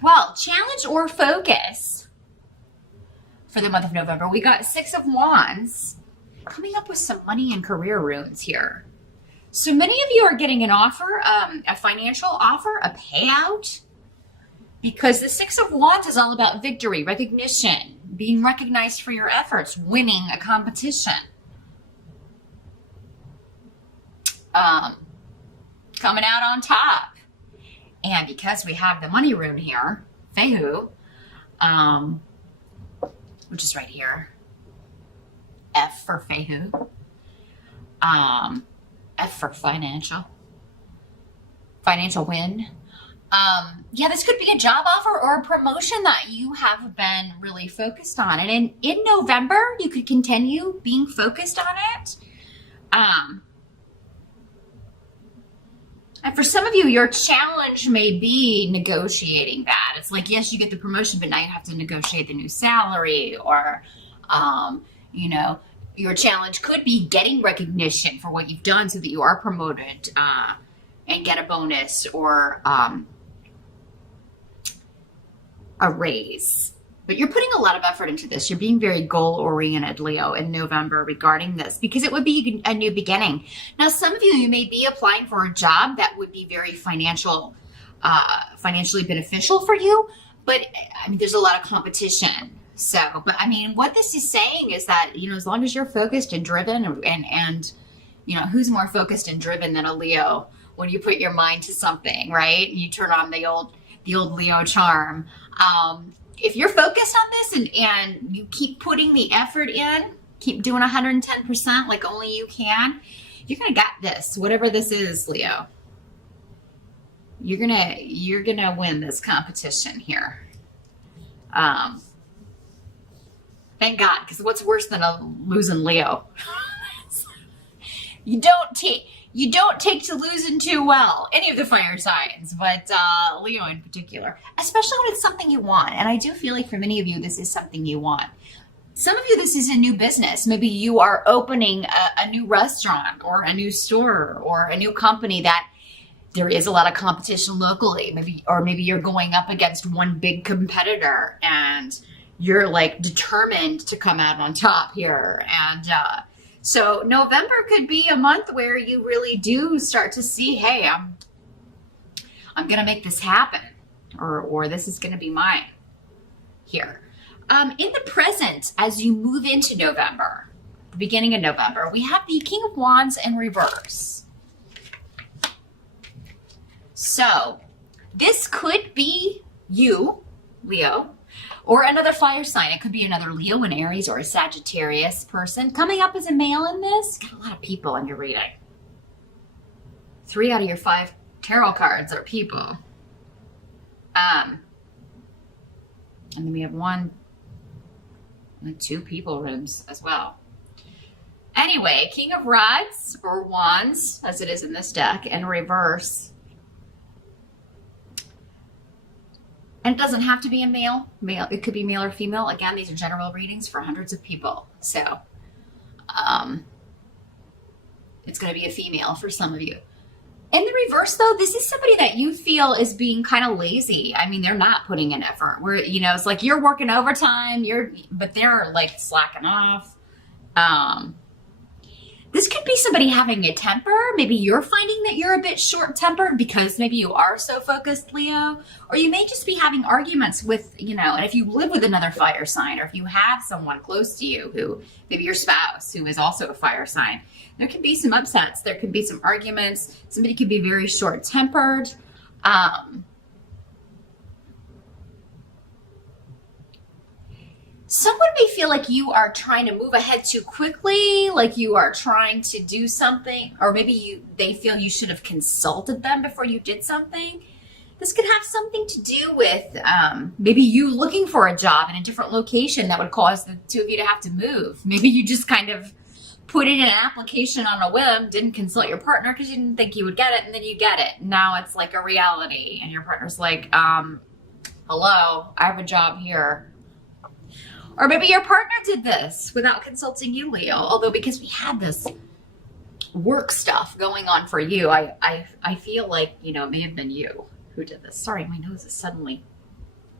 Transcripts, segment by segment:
Well, challenge or focus for the month of November. We got Six of Wands coming up with some money and career runes here. So many of you are getting an offer, a financial offer, a payout, because the Six of Wands is all about victory, recognition, being recognized for your efforts, winning a competition. Coming out on top. And because we have the money rune here, Fehu, which is right here, F for Fehu, F for financial win. Yeah, this could be a job offer or a promotion that you have been really focused on. And in November, you could continue being focused on it. And for some of you, your challenge may be negotiating that. It's like, yes, you get the promotion, but now you have to negotiate the new salary, or, your challenge could be getting recognition for what you've done so that you are promoted and get a bonus or a raise. But you're putting a lot of effort into this. You're being very goal-oriented, Leo, in November regarding this, because it would be a new beginning. Now, some of you may be applying for a job that would be very financially beneficial for you, but I mean, there's a lot of competition. So, but I mean, what this is saying is that, as long as you're focused and driven and who's more focused and driven than a Leo when you put your mind to something, right? You turn on the old Leo charm. If you're focused on this and you keep putting the effort in, keep doing 110% like only you can, you're going to get this, whatever this is, Leo. You're going to win this competition here. Thank God, because what's worse than a losing Leo? You don't take to losing too well, any of the fire signs, but Leo in particular, especially when it's something you want. And I do feel like for many of you, this is something you want. Some of you, this is a new business. Maybe you are opening a new restaurant or a new store or a new company that there is a lot of competition locally. Maybe you're going up against one big competitor and you're like determined to come out on top here. And so November could be a month where you really do start to see, hey, I'm going to make this happen, or this is going to be mine here. In the present, as you move into November, the beginning of November, we have the King of Wands in reverse. So this could be you, Leo, or another fire sign. It could be another Leo, an Aries, or a Sagittarius person. Coming up as a male in this, got a lot of people in your reading. 3 out of your 5 tarot cards are people. And then we have 2 people rooms as well. Anyway, King of Rods, or Wands, as it is in this deck, in reverse. And it doesn't have to be a male. It could be male or female. Again, these are general readings for hundreds of people. So it's going to be a female for some of you. In the reverse, though, this is somebody that you feel is being kind of lazy. I mean, they're not putting in effort. It's like you're working overtime, but they're like slacking off. This could be somebody having a temper. Maybe you're finding that you're a bit short-tempered because maybe you are so focused, Leo. Or you may just be having arguments with, and if you live with another fire sign, or if you have someone close to you who, maybe your spouse, who is also a fire sign, there can be some upsets. There can be some arguments. Somebody could be very short-tempered. Someone may feel like you are trying to move ahead too quickly, like you are trying to do something, or maybe they feel you should have consulted them before you did something. This could have something to do with maybe you looking for a job in a different location that would cause the two of you to have to move. Maybe you just kind of put in an application on a whim, didn't consult your partner because you didn't think you would get it, and then you get it. Now it's like a reality, and your partner's like, hello, I have a job here. Or maybe your partner did this without consulting you, Leo. Although because we had this work stuff going on for you, I feel like, it may have been you who did this. Sorry, my nose is suddenly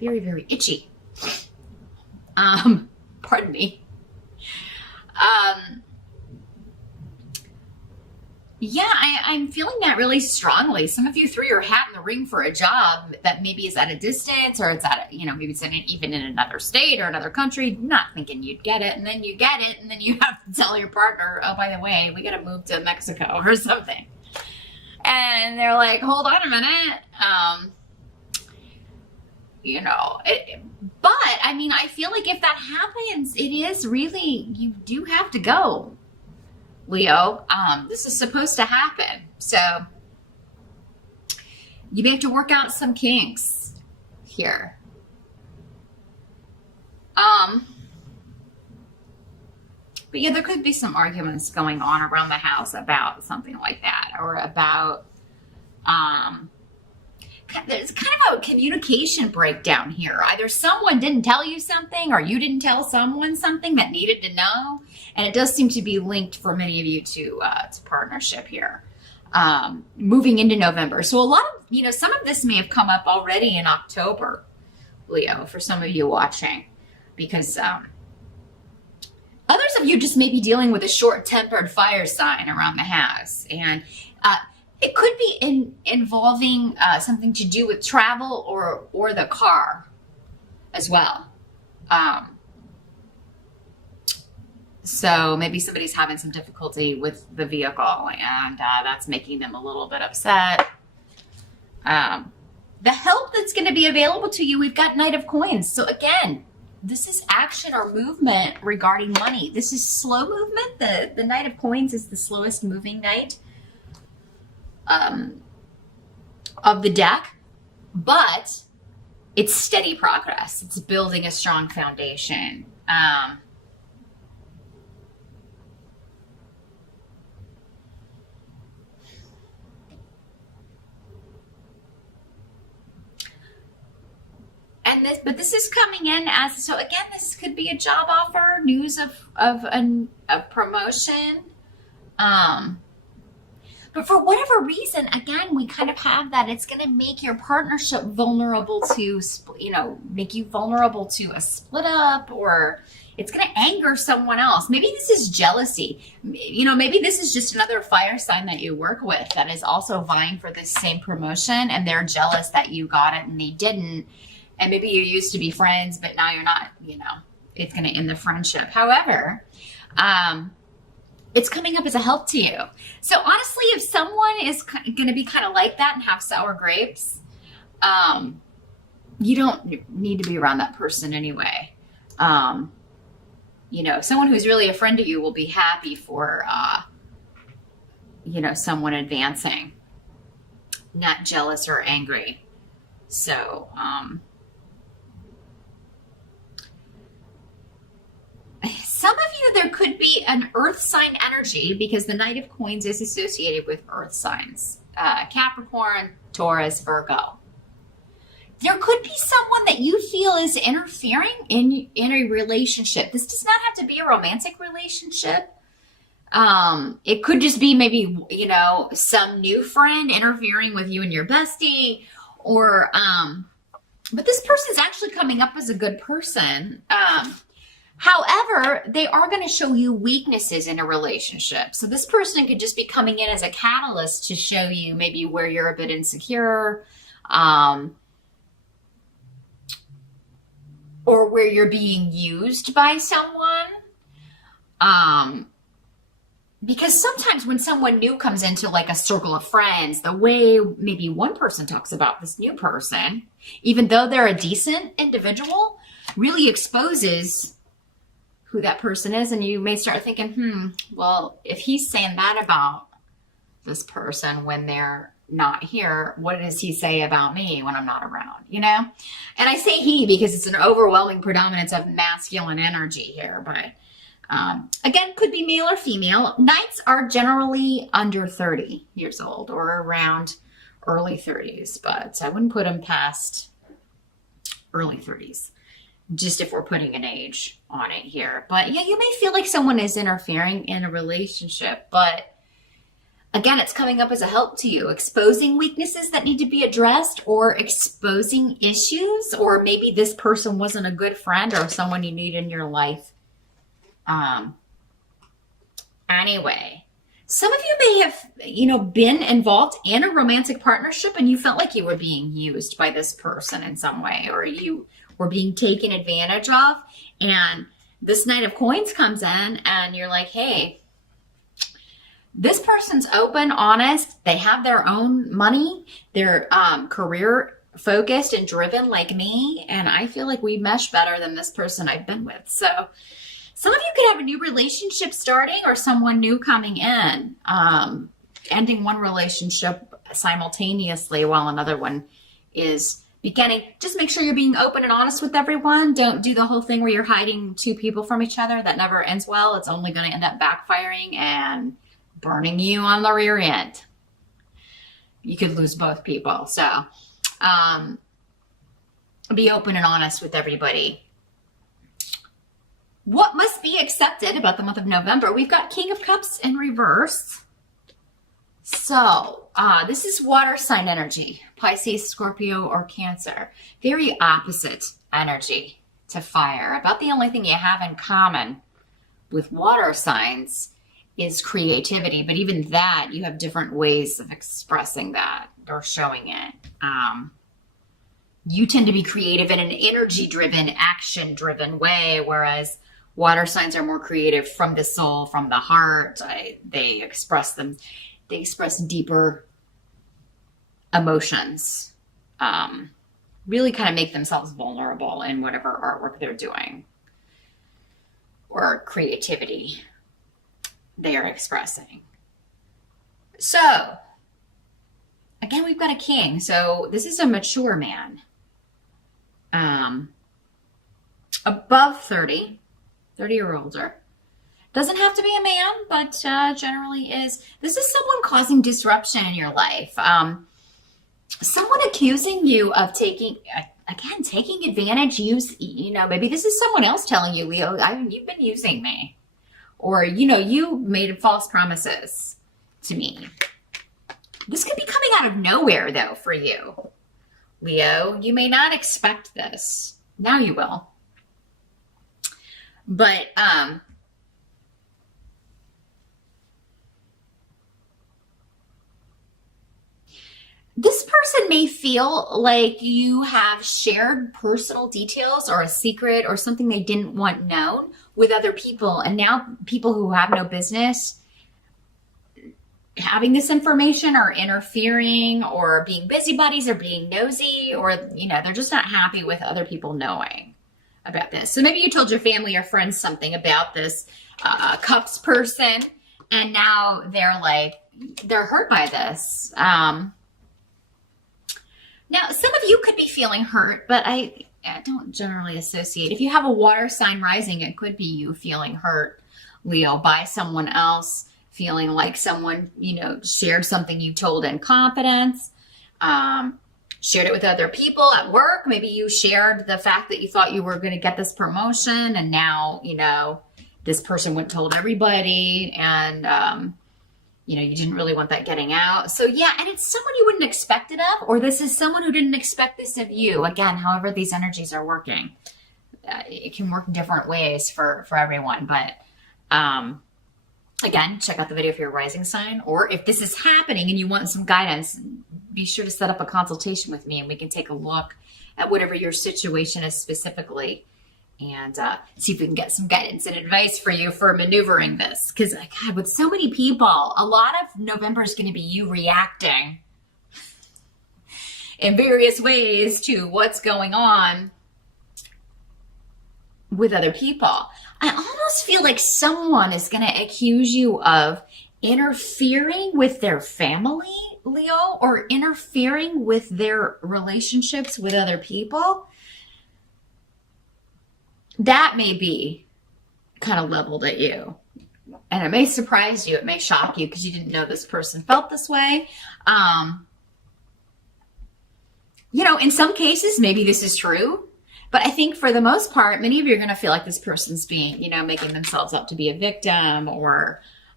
very, very itchy. Pardon me. Yeah, I'm feeling that really strongly. Some of you threw your hat in the ring for a job that maybe is at a distance, or it's at, maybe it's even in another state or another country, not thinking you'd get it. And then you get it, and then you have to tell your partner, oh, by the way, we got to move to Mexico or something. And they're like, hold on a minute. But I mean, I feel like if that happens, it is really, you do have to go, Leo. This is supposed to happen. So you may have to work out some kinks here. But yeah, there could be some arguments going on around the house about something like that, or about, there's kind of a communication breakdown here. Either someone didn't tell you something, or you didn't tell someone something that needed to know. And it does seem to be linked for many of you to partnership here, moving into November. So a lot of, some of this may have come up already in October, Leo, for some of you watching, because others of you just may be dealing with a short-tempered fire sign around the house. And it could be involving something to do with travel or the car as well. So maybe somebody's having some difficulty with the vehicle, and that's making them a little bit upset. The help that's going to be available to you, we've got Knight of Coins. So again, this is action or movement regarding money. This is slow movement. The Knight of Coins is the slowest moving knight of the deck, but it's steady progress. It's building a strong foundation. But this is coming in as, so again, this could be a job offer, news of promotion. But for whatever reason, again, we kind of have that it's going to make your partnership vulnerable to, make you vulnerable to a split up, or it's going to anger someone else. Maybe this is jealousy. Maybe this is just another fire sign that you work with that is also vying for this same promotion, and they're jealous that you got it and they didn't. And maybe you used to be friends, but now you're not, it's going to end the friendship. However, it's coming up as a help to you. So honestly, if someone is going to be kind of like that and have sour grapes, you don't need to be around that person anyway. Someone who's really a friend to you will be happy for, someone advancing, not jealous or angry. So, some of you, there could be an earth sign energy, because the Knight of Coins is associated with earth signs. Capricorn, Taurus, Virgo. There could be someone that you feel is interfering in a relationship. This does not have to be a romantic relationship. It could just be maybe, some new friend interfering with you and your bestie, or, but this person's actually coming up as a good person. However, they are going to show you weaknesses in a relationship. So this person could just be coming in as a catalyst to show you maybe where you're a bit insecure, or where you're being used by someone. Because sometimes when someone new comes into like a circle of friends, the way maybe one person talks about this new person, even though they're a decent individual, really exposes who that person is. And you may start thinking, well, if he's saying that about this person when they're not here, what does he say about me when I'm not around, And I say he because it's an overwhelming predominance of masculine energy here, but again, could be male or female. Knights are generally under 30 years old or around early 30s, but I wouldn't put them past early 30s. Just if we're putting an age on it here. But yeah, you may feel like someone is interfering in a relationship, but Again, it's coming up as a help to you, exposing weaknesses that need to be addressed or exposing issues, or maybe this person wasn't a good friend or someone you need in your life. Anyway, some of you may have, been involved in a romantic partnership and you felt like you were being used by this person in some way, or you were being taken advantage of. And this Knight of Coins comes in and you're like, hey, this person's open, honest. They have their own money. They're career focused and driven like me. And I feel like we mesh better than this person I've been with. So some of you could have a new relationship starting or someone new coming in, ending one relationship simultaneously while another one is beginning. Just make sure you're being open and honest with everyone. Don't do the whole thing where you're hiding two people from each other. That never ends well. It's only going to end up backfiring and burning you on the rear end. You could lose both people. So be open and honest with everybody. What must be accepted about the month of November? We've got King of Cups in reverse. So this is water sign energy, Pisces, Scorpio, or Cancer. Very opposite energy to fire. About the only thing you have in common with water signs is creativity, but even that, you have different ways of expressing that or showing it. You tend to be creative in an energy-driven, action-driven way, whereas water signs are more creative from the soul, from the heart. They express deeper emotions, really kind of make themselves vulnerable in whatever artwork they're doing or creativity they are expressing. So again, we've got a king. So this is a mature man, above 30 or older. Doesn't have to be a man, but generally is. This is someone causing disruption in your life. Someone accusing you of taking advantage. Maybe this is someone else telling you, Leo, you've been using me. Or, you made false promises to me. This could be coming out of nowhere, though, for you, Leo. You may not expect this. Now you will. But, this person may feel like you have shared personal details or a secret or something they didn't want known with other people. And now people who have no business having this information are interfering or being busybodies or being nosy, or, they're just not happy with other people knowing about this. So maybe you told your family or friends something about this Cups person, and now they're hurt by this. Now, some of you could be feeling hurt, but I don't generally associate. If you have a water sign rising, it could be you feeling hurt, Leo, by someone else, feeling like someone, shared something you told in confidence, shared it with other people at work. Maybe you shared the fact that you thought you were going to get this promotion, and now, this person went and told everybody, and you didn't really want that getting out. So yeah, and it's someone you wouldn't expect it of, or this is someone who didn't expect this of you. Again, however these energies are working, it can work different ways for everyone. But again, check out the video for your rising sign, or if this is happening and you want some guidance, be sure to set up a consultation with me and we can take a look at whatever your situation is specifically, and see if we can get some guidance and advice for you for maneuvering this. Because, God, with so many people, a lot of November is going to be you reacting in various ways to what's going on with other people. I almost feel like someone is going to accuse you of interfering with their family, Leo, or interfering with their relationships with other people. That may be kind of leveled at you. And it may surprise you. It may shock you because you didn't know this person felt this way. In some cases, maybe this is true. But I think for the most part, many of you are going to feel like this person's being, making themselves up to be a victim, or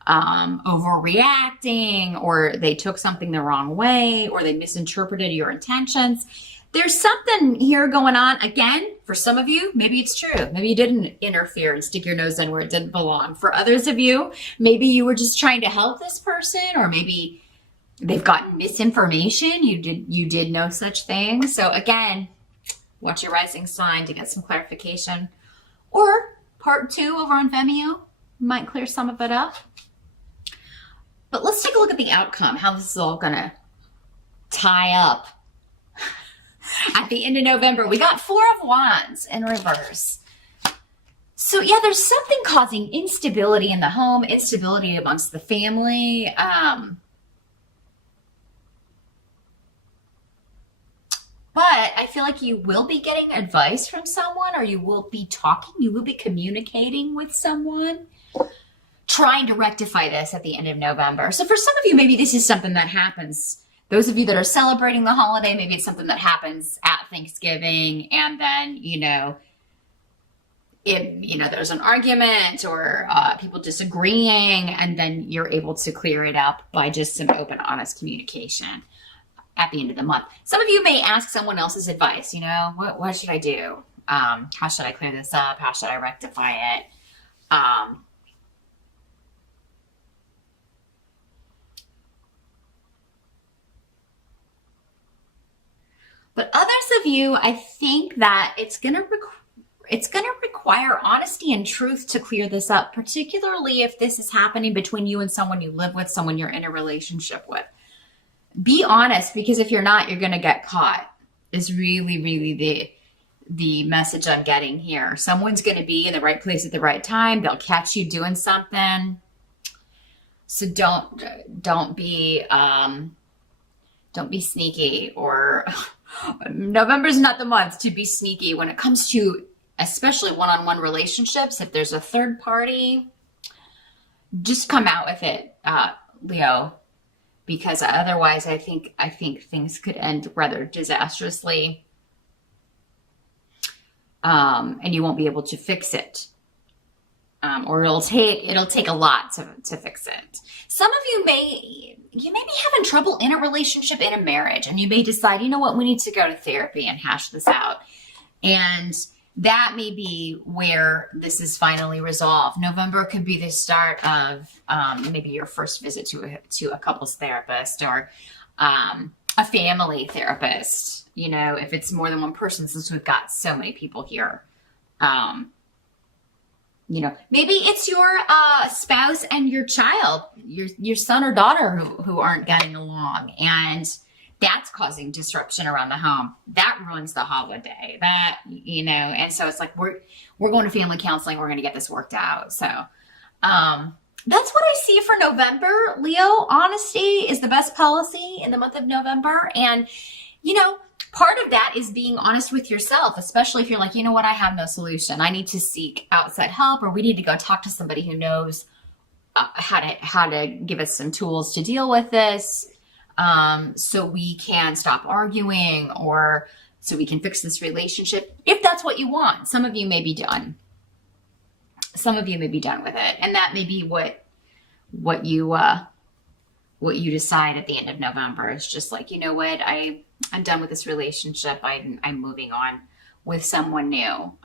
overreacting, or they took something the wrong way, or they misinterpreted your intentions. There's something here going on. Again, for some of you, maybe it's true. Maybe you didn't interfere and stick your nose in where it didn't belong. For others of you, maybe you were just trying to help this person, or maybe they've gotten misinformation. You did no such thing. So again, watch your rising sign to get some clarification. Or part 2 over on Vimeo might clear some of it up. But let's take a look at the outcome, how this is all gonna tie up. At the end of November, we got 4 of Wands in reverse. So yeah, there's something causing instability in the home, instability amongst the family. But I feel like you will be getting advice from someone, or you will be talking, you will be communicating with someone, trying to rectify this at the end of November. So for some of you, maybe this is something that happens. Those of you that are celebrating the holiday, maybe it's something that happens at Thanksgiving, and then, there's an argument, or people disagreeing, and then you're able to clear it up by just some open, honest communication at the end of the month. Some of you may ask someone else's advice, what should I do? How should I clear this up? How should I rectify it? But others of you, I think that it's going to require honesty and truth to clear this up, particularly if this is happening between you and someone you live with, someone you're in a relationship with. Be honest, because if you're not, you're going to get caught, is really, really the message I'm getting here. Someone's going to be in the right place at the right time. They'll catch you doing something. So don't be sneaky, or November's not the month to be sneaky when it comes to especially one-on-one relationships. If there's a third party, just come out with it, Leo, because otherwise I think things could end rather disastrously, and you won't be able to fix it, or it'll take a lot to fix it. Some of you may be having trouble in a relationship, in a marriage, and you may decide, you know what, we need to go to therapy and hash this out. And that may be where this is finally resolved. November could be the start of maybe your first visit to a couples therapist, or a family therapist, if it's more than one person, since we've got so many people here. Maybe it's your spouse and your child, your son or daughter who aren't getting along, and that's causing disruption around the home. That ruins the holiday. And so it's like we're going to family counseling. We're going to get this worked out. So that's what I see for November, Leo. Honesty is the best policy in the month of November, and part of that is being honest with yourself, especially if you're like, you know what, I have no solution. I need to seek outside help, or we need to go talk to somebody who knows how to give us some tools to deal with this, so we can stop arguing, or so we can fix this relationship, if that's what you want. Some of you may be done. Some of you may be done with it, and that may be what you decide at the end of November. It's just like, you know what, I'm done with this relationship. I'm moving on with someone new.